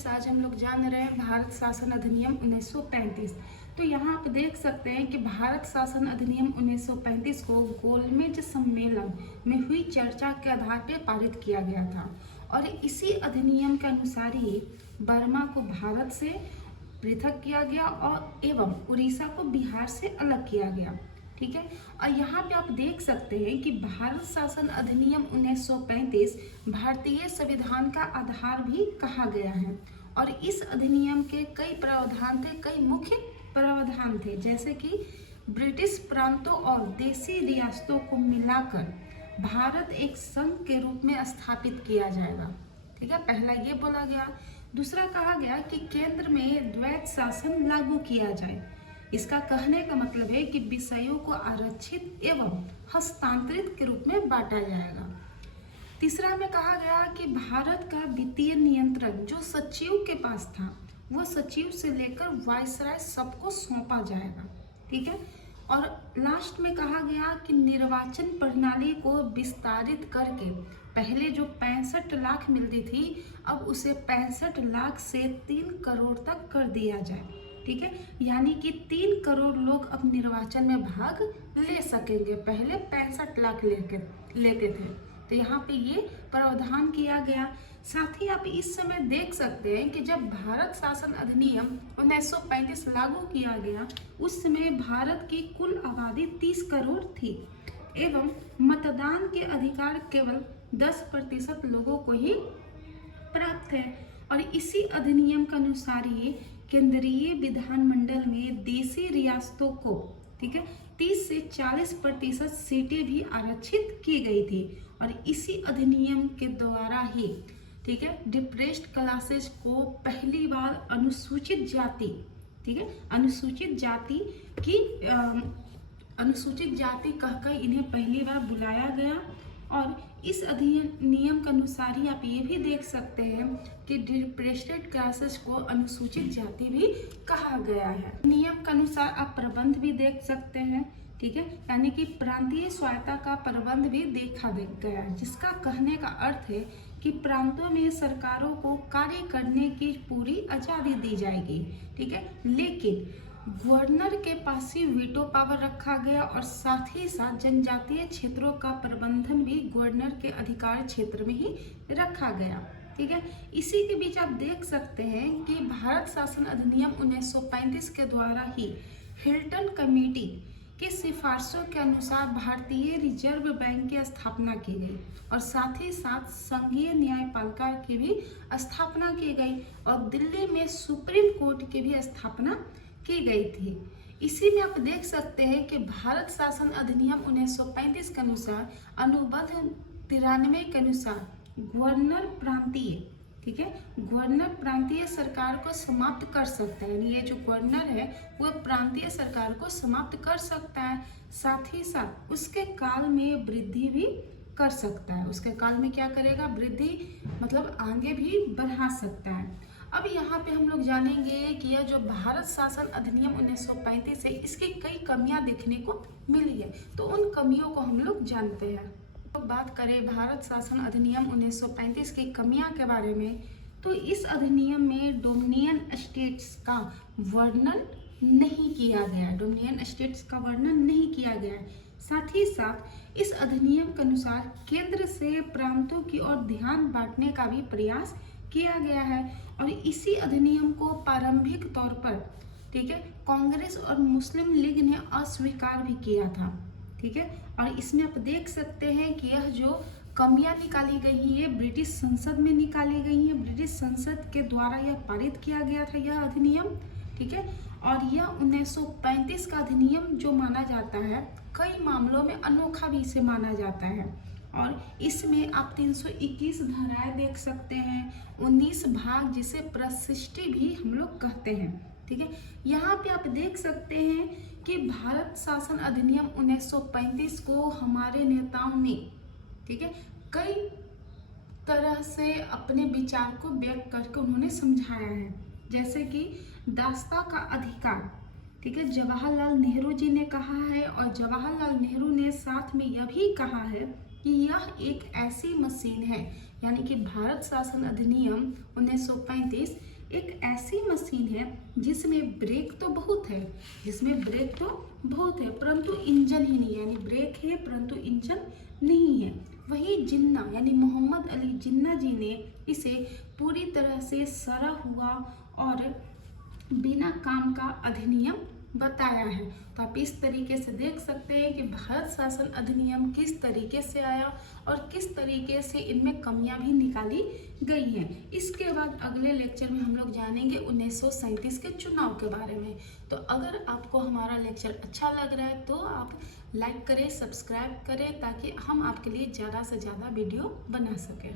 Students, आज हम लोग जान रहे हैं भारत शासन अधिनियम 1935। तो यहाँ आप देख सकते हैं कि भारत शासन अधिनियम 1935 को गोलमेज सम्मेलन में हुई चर्चा के आधार पर पारित किया गया था और इसी अधिनियम के अनुसार ही बर्मा को भारत से पृथक किया गया और एवं उड़ीसा को बिहार से अलग किया गया। ठीक है, और यहाँ पे आप देख सकते हैं कि भारत शासन अधिनियम 1935 भारतीय संविधान का आधार भी कहा गया है और इस अधिनियम के कई प्रावधान थे, कई मुख्य प्रावधान थे, जैसे कि ब्रिटिश प्रांतों और देशी रियासतों को मिलाकर भारत एक संघ के रूप में स्थापित किया जाएगा। ठीक है, पहला ये बोला गया। दूसरा कहा गया कि केंद्र में द्वैत शासन लागू किया जाए। इसका कहने का मतलब है कि विषयों को आरक्षित एवं हस्तांतरित के रूप में बांटा जाएगा। तीसरा में कहा गया कि भारत का वित्तीय नियंत्रण जो सचिव के पास था वो सचिव से लेकर वायसराय सबको सौंपा जाएगा। ठीक है, और लास्ट में कहा गया कि निर्वाचन प्रणाली को विस्तारित करके पहले जो 65 लाख मिलती थी अब उसे 65 लाख से 3 करोड़ तक कर दिया जाए। ठीक है, यानी कि 3 करोड़ लोग अब निर्वाचन में भाग ले सकेंगे, पहले 65 लाख लेते थे। तो यहाँ पे ये प्रावधान किया गया। साथ ही आप इस समय देख सकते हैं कि जब भारत शासन अधिनियम 1935 लागू किया गया उस समय भारत की कुल आबादी 30 करोड़ थी एवं मतदान के अधिकार केवल 10% लोगों को ही प्राप्त है और इसी अधिनियम के अनुसार ये केंद्रीय विधानमंडल में देशी रियासतों को, ठीक है, 30 से 40% सीटें भी आरक्षित की गई थी और इसी अधिनियम के द्वारा ही, ठीक है, डिप्रेस्ड क्लासेस को पहली बार अनुसूचित जाति, ठीक है, अनुसूचित जाति कहकर इन्हें पहली बार बुलाया गया और इस अधिनियम के अनुसार ही आप ये भी देख सकते हैं कि डिप्रेस्ड क्लासेस को अनुसूचित जाति भी कहा गया है। नियम के अनुसार आप प्रबंध भी देख सकते हैं, ठीक है, यानी कि प्रांतीय स्वायत्ता का प्रबंध भी देखा गया है, जिसका कहने का अर्थ है कि प्रांतों में सरकारों को कार्य करने की पूरी आज़ादी दी जाएगी। ठीक है, लेकिन गवर्नर के पास ही वीटो पावर रखा गया और साथ ही साथ जनजातीय क्षेत्रों का प्रबंधन भी गवर्नर के अधिकार क्षेत्र में ही रखा गया। ठीक है, इसी के बीच आप देख सकते हैं कि भारत शासन अधिनियम 1935 के द्वारा ही हिल्टन कमेटी की सिफारिशों के अनुसार भारतीय रिजर्व बैंक की स्थापना की गई और साथ ही साथ संघीय न्यायपालिका की भी स्थापना की गई और दिल्ली में सुप्रीम कोर्ट की भी स्थापना की गई थी। इसी में आप देख सकते हैं कि भारत शासन अधिनियम 1935 के अनुसार अनुबंध 93 के अनुसार गवर्नर प्रांतीय, ठीक है, गवर्नर प्रांतीय सरकार को समाप्त कर सकता है। ये जो गवर्नर है वो प्रांतीय सरकार को समाप्त कर सकता है, साथ ही साथ उसके काल में वृद्धि भी कर सकता है। उसके काल में क्या करेगा? वृद्धि मतलब आगे भी बढ़ा सकता है। अब यहाँ पे हम लोग जानेंगे कि यह जो भारत शासन अधिनियम 1935 है इसकी कई कमियां देखने को मिली है, तो उन कमियों को हम लोग जानते हैं। तो बात करें भारत शासन अधिनियम 1935 की कमियां के बारे में, तो इस अधिनियम में डोमिनियन स्टेट्स का वर्णन नहीं किया गया, डोमिनियन स्टेट्स का वर्णन नहीं किया गया। साथ ही साथ इस अधिनियम के अनुसार केंद्र से प्रांतों की ओर ध्यान बांटने का भी प्रयास किया गया है और इसी अधिनियम को प्रारंभिक तौर पर, ठीक है, कांग्रेस और मुस्लिम लीग ने अस्वीकार भी किया था। ठीक है, और इसमें आप देख सकते हैं कि यह जो कमियां निकाली गई हैं ये ब्रिटिश संसद में निकाली गई हैं, ब्रिटिश संसद के द्वारा यह पारित किया गया था यह अधिनियम। ठीक है, और यह 1935 का अधिनियम जो माना जाता है कई मामलों में अनोखा भी इसे माना जाता है और इसमें आप 321 धाराएं देख सकते हैं, 19 भाग जिसे प्रशिष्टि भी हम लोग कहते हैं। ठीक है, यहाँ पे आप देख सकते हैं कि भारत शासन अधिनियम 1935 को हमारे नेताओं ने, ठीक है, कई तरह से अपने विचार को व्यक्त करके उन्होंने समझाया है, जैसे कि दास्ता का अधिकार, ठीक है, जवाहरलाल नेहरू जी ने कहा है और जवाहरलाल नेहरू ने साथ में यह भी कहा है कि यह एक ऐसी मशीन है, यानी कि भारत शासन अधिनियम 1935 मशीन है जिसमें ब्रेक तो बहुत है, परंतु इंजन ही नहीं है, यानी ब्रेक है परंतु इंजन नहीं है। वही जिन्ना यानी मोहम्मद अली जिन्ना जी ने इसे पूरी तरह से सड़ा हुआ और बिना काम का अधिनियम बताया है। तो आप इस तरीके से देख सकते हैं कि भारत शासन अधिनियम किस तरीके से आया और किस तरीके से इनमें कमियां भी निकाली गई हैं। इसके बाद अगले लेक्चर में हम लोग जानेंगे 1937 के चुनाव के बारे में। तो अगर आपको हमारा लेक्चर अच्छा लग रहा है तो आप लाइक करें, सब्सक्राइब करें, ताकि हम आपके लिए ज़्यादा से ज़्यादा वीडियो बना सकें।